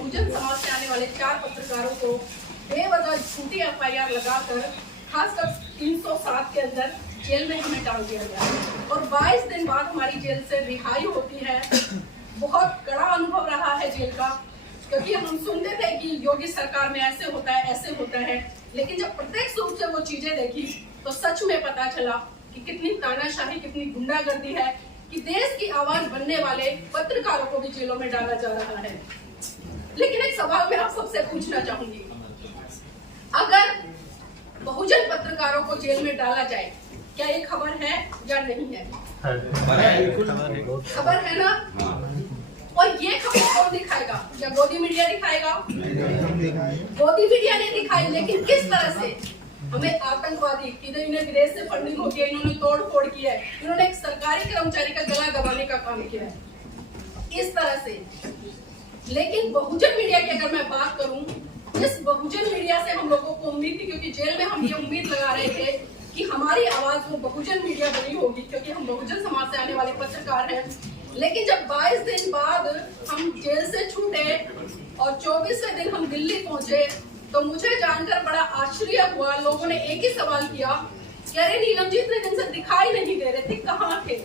बहुजन समाज से आने वाले 4 पत्रकारों को बेवजह झूठी एफआईआर लगाकर खासकर 307 के अंदर जेल में हमें डाल दिया गया और 22 दिन बाद हमारी जेल से रिहाई होती है। बहुत कड़ा अनुभव रहा है जेल का, क्योंकि हम सुनते थे कि योगी सरकार में ऐसे होता है ऐसे होता है, लेकिन जब प्रत्यक्ष रूप से वो चीजें देखी तो सच में पता चला कि कितनी तानाशाही, कितनी गुंडागर्दी है, कि देश की आवाज बनने वाले पत्रकारों को भी जेलों में डाला जा रहा है। लेकिन एक सवाल मैं आप सबसे पूछना चाहूंगी, अगर बहुजन पत्रकारों को जेल में डाला जाए, क्या ये खबर है या नहीं है? खबर है ना? और ये खबर कौन दिखाएगा? क्या गोदी मीडिया दिखाएगा? गोदी मीडिया ने दिखाई, लेकिन किस तरह से? हमें आतंकवादी, इन्हें विदेश से फंडिंग होती है, इन्होंने तोड़ फोड़ की है, इन्होंने एक सरकारी कर्मचारी का गला दबाने का काम किया है, इस तरह से। लेकिन बहुजन मीडिया की अगर मैं बात करूं, इस बहुजन मीडिया से हम लोगों को उम्मीद थी, क्योंकि जेल में हम ये उम्मीद लगा रहे थे कि हमारी आवाज वो बहुजन मीडिया बनी होगी, क्योंकि हम बहुजन समाज से आने वाले पत्रकार हैं। लेकिन जब 22 दिन बाद हम जेल से छूटे और 24वें दिन हम दिल्ली पहुंचे, तो मुझे जानकर बड़ा आश्चर्य हुआ। लोगों ने एक ही सवाल किया कि अरे नीलम जी, इतने दिन से दिखाई नहीं दे रहे थे, कहाँ थे?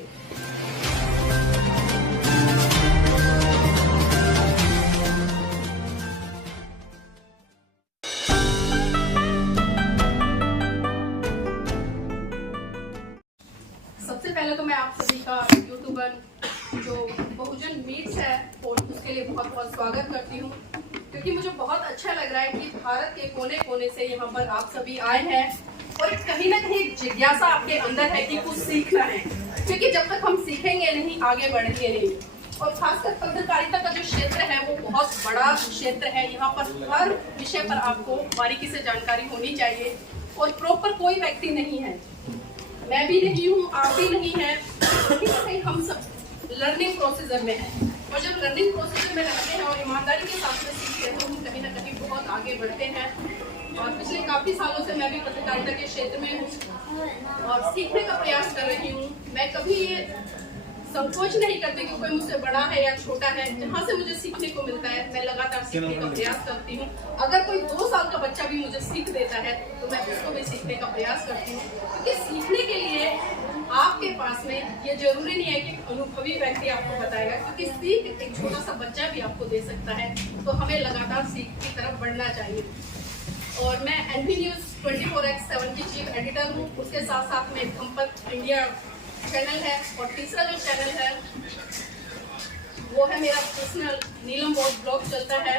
सबसे पहले तो मैं आप सभी का यूट्यूबर जो बहुजन मीट्स है और उसके लिए बहुत बहुत स्वागत करती हूँ, क्योंकि मुझे बहुत अच्छा लग रहा है कि भारत के कोने कोने से यहाँ पर आप सभी आए हैं और कहीं ना कहीं एक जिज्ञासा आपके अंदर है कि कुछ सीखना है, क्योंकि जब तक हम सीखेंगे नहीं, आगे बढ़ेंगे नहीं। और खासकर पत्रकारिता का जो क्षेत्र है वो बहुत बड़ा क्षेत्र है। यहाँ पर हर विषय पर आपको बारीकी से जानकारी होनी चाहिए और प्रॉपर कोई व्यक्ति नहीं है, मैं भी नहीं हूँ, आप भी नहीं है, कहीं ना कहीं हम सब लर्निंग प्रोसीजर में है। और जब लर्निंग प्रोसीजर में रहते हैं और ईमानदारी के साथ में सीखते हैं तो हम कहीं ना कहीं बहुत आगे बढ़ते हैं। और पिछले काफी सालों से मैं भी पत्रकारिता के क्षेत्र में हूँ और सीखने का प्रयास कर रही हूँ। मैं कभी ये संकोच नहीं करती कि कोई मुझसे बड़ा है या छोटा है, जहाँ से मुझे सीखने को मिलता है मैं लगातार सीखने का प्रयास करती हूँ। अगर कोई 2 साल का बच्चा भी मुझे सीख देता है तो मैं उसको भी सीखने का प्रयास करती हूँ, क्योंकि सीखने के लिए आपके पास में ये जरूरी नहीं है कि अनुभवी व्यक्ति आपको बताएगा, क्योंकि सीख एक छोटा सा बच्चा भी आपको दे सकता है। तो हमें लगातार सीख की तरफ बढ़ना चाहिए। और मैं NV News 24x7 की चीफ एडिटर हूँ, उसके साथ साथ में संपत इंडिया चैनल है और तीसरा जो चैनल है वो है मेरा पर्सनल नीलम ब्लॉग चलता है।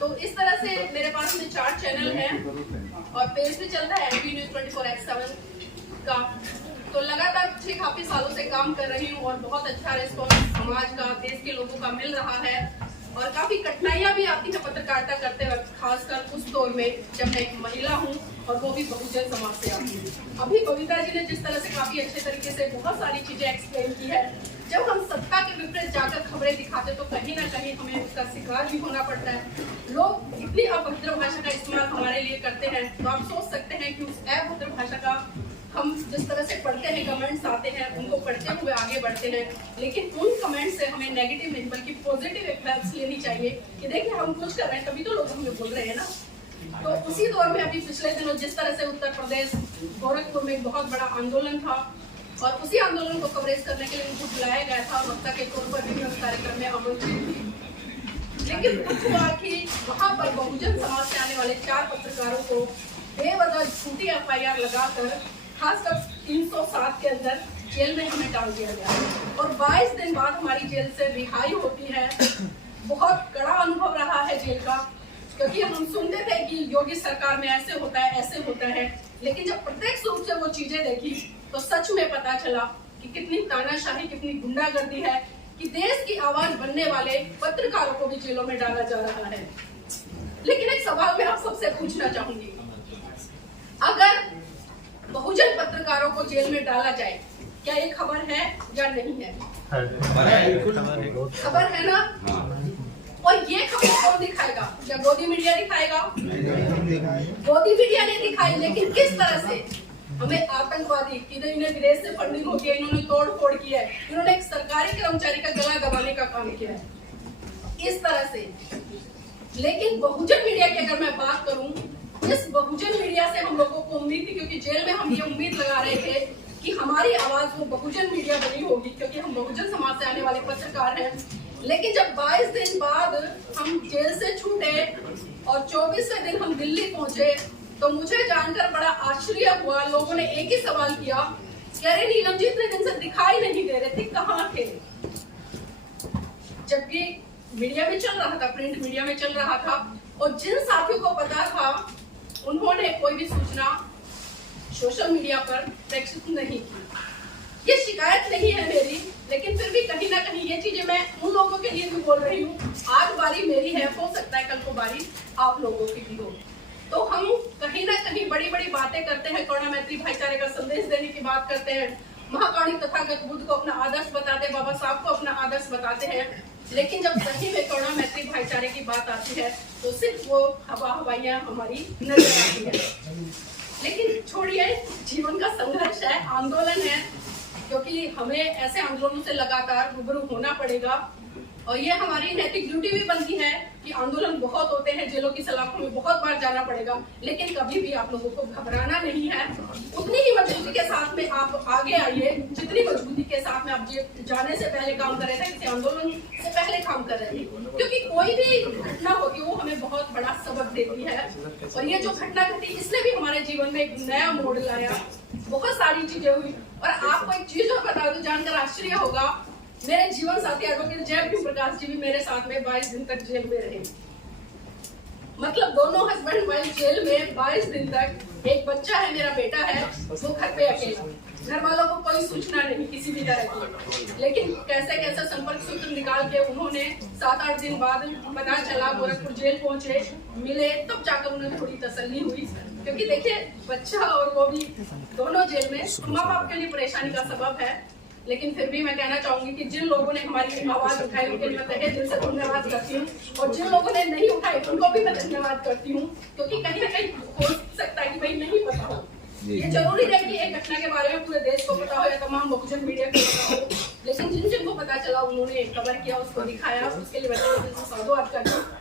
तो इस तरह से मेरे पास में 4 चैनल हैं और पेज भी चलता है NV News 24x7 का। तो लगातार पिछले काफी सालों से काम कर रही हूँ और बहुत अच्छा रिस्पॉन्स समाज का, देश के लोगों का मिल रहा है। और काफी कठिनाइयां भी आती है पत्रकारिता करते वक्त, खासकर उस दौर में जब मैं एक महिला हूँ और वो भी बहुजन समाज से आती हूँ। अभी बबीता जी ने जिस तरह से काफी अच्छे तरीके से बहुत सारी चीजें एक्सप्लेन की है, जब हम सत्ता के विपरीत जाकर खबरें दिखाते तो कहीं ना कहीं हमें उसका शिकार भी होना पड़ता है। लोग इतनी अभद्र भाषा का इस्तेमाल हमारे लिए करते हैं, तो आप सोच सकते हैं कि उस अभद्र भाषा का हम जिस तरह से पढ़ते हैं, कमेंट्स आते हैं, उनको पढ़ते हुए आगे बढ़ते हैं, लेकिन उन कमेंट्स से हमें नेगेटिव नहीं बल्कि पॉजिटिव इफेक्ट्स लेनी चाहिए कि देखिए हम कुछ कर रहे हैं तभी तो लोग हमें बोल रहे हैं ना। तो उसी दौर में अभी पिछले दिनों जिस तरह से उत्तर प्रदेश गोरखपुर में एक बहुत बड़ा आंदोलन था और उसी आंदोलन को कवरेज करने के लिए उनको बुलाया गया था और वक्ता के तौर पर भी उस कार्यक्रम में आमंत्रित थी। लेकिन कुछ हुआ कि वहाँ पर बहुजन समाज से आने वाले 4 पत्रकारों को बेवजह झूठी एफआईआर लगाकर खासकर 307 के अंदर जेल में हमें डाल दिया गया और 22 दिन बाद हमारी जेल से रिहाई होती है। बहुत कड़ा अनुभव रहा है जेल का, क्योंकि हम सुनते थे कि योगी सरकार में ऐसे होता है ऐसे होता है, लेकिन जब प्रत्यक्ष रूप से वो चीजें देखी तो सच में पता चला कि कितनी तानाशाही, कितनी गुंडागर्दी है, कि देश की आवाज बनने वाले पत्रकारों को भी जेलों में डाला जा रहा है। लेकिन एक सवाल मैं आप सबसे पूछना चाहूंगी, अगर बहुजन पत्रकारों को जेल में डाला जाए, क्या ये खबर है या नहीं है? खबर है ना? और ये खबर कौन दिखाएगा? क्या गोदी मीडिया दिखाएगा? गोदी मीडिया ने दिखाई, लेकिन किस तरह से? हमें आतंकवादी, इन्हें विदेश से फंडिंग होती है, इन्होंने तोड़ फोड़ की है, इन्होंने एक सरकारी कर्मचारी का गला दबाने का काम किया है, इस तरह से। लेकिन बहुजन मीडिया की अगर मैं बात करूं, इस बहुजन मीडिया से हम लोगों को उम्मीद थी, क्योंकि जेल में हम ये उम्मीद लगा रहे थे कि हमारी आवाज वो बहुजन मीडिया बनी होगी, क्योंकि हम बहुजन समाज से आने वाले पत्रकार हैं। लेकिन जब 22 दिन बाद हम जेल से छूटे और 24वें दिन हम दिल्ली पहुंचे, तो मुझे जानकर बड़ा आश्चर्य हुआ। लोगों ने एक ही सवाल किया कि अरे नीलम जी इतने दिन से दिखाई नहीं दे रहे थे, कहाँ थे? जबकि मीडिया में चल रहा था, प्रिंट मीडिया में चल रहा था, और जिन साथियों को पता था उन्होंने कोई भी सूचना सोशल मीडिया पर प्रेषित नहीं की। ये शिकायत नहीं है मेरी, लेकिन फिर भी कहीं ना कहीं ये चीजें मैं उन लोगों के लिए भी बोल रही हूँ। आज बारी मेरी है, हो सकता है कल को बारी आप लोगों की भी हो। तो हम कहीं ना कहीं बड़ी बड़ी बातें करते हैं, करुणा मैत्री भाईचारे का संदेश देने की बात करते हैं, महाकाणी तथागत बुद्ध को अपना आदर्श बताते हैं, बाबा साहब को अपना आदर्श बताते हैं, लेकिन जब सही में करुणा मैत्री भाईचारे की बात आती है तो सिर्फ वो हवाइयां हमारी नजर आती है। लेकिन छोड़िए, जीवन का संघर्ष है, आंदोलन है, क्योंकि हमें ऐसे आंदोलनों से लगातार रूबरू होना पड़ेगा। और ये हमारी नैतिक ड्यूटी भी बनती है कि आंदोलन बहुत होते हैं, जेलों की सलाखों में बहुत बार जाना पड़ेगा, लेकिन कभी भी आप लोगों को घबराना नहीं है। उतनी ही मजबूती के साथ में आप आगे आइए जितनी मजबूती के साथ में आप जाने से पहले काम कर रहे थे, किसी आंदोलन से पहले काम कर रहे थे, क्योंकि कोई भी घटना होती है वो हमें बहुत बड़ा सबक देती है। और ये जो घटना घटी, इसने भी हमारे जीवन में एक नया मोड़ लाया, बहुत सारी चीजें हुई। और आपको एक चीज और बता दूं, जानकर आश्चर्य होगा, मेरे जीवन साथी एडवोकेट जय भीम प्रकाश जी भी मेरे साथ में 22 दिन तक जेल में रहे। मतलब दोनों हस्बैंड वाइफ जेल में 22 दिन तक। एक बच्चा है, मेरा बेटा है, वो घर पे अकेला, घर वालों को कोई सूचना नहीं किसी भी तरह की। लेकिन कैसे कैसे संपर्क सूत्र निकाल के उन्होंने 7-8 दिन बाद पता चला, गोरखपुर जेल पहुंचे, मिले, तब जाकर उन्हें थोड़ी तसल्ली हुई। क्योंकि देखिए, बच्चा और वो भी दोनों जेल में, माँ बाप के लिए परेशानी का सबब है। लेकिन फिर भी मैं कहना चाहूंगी कि जिन लोगों ने हमारी आवाज उठाई उनके लिए मैं तहे दिल से धन्यवाद करती हूँ, और जिन लोगों ने नहीं उठाई उनको भी मैं धन्यवाद करती हूँ, क्योंकि कहीं ना कहीं हो सकता है कि भाई नहीं पता हो। ये जरूरी है कि एक घटना के बारे में पूरे देश को पता हो या तमाम बहुजन मीडिया को पता हो, लेकिन जिन जिनको पता चला उन्होंने कवर किया, उसको दिखाया, उसके लिए मैं दिल से साधुवाद करती हूँ।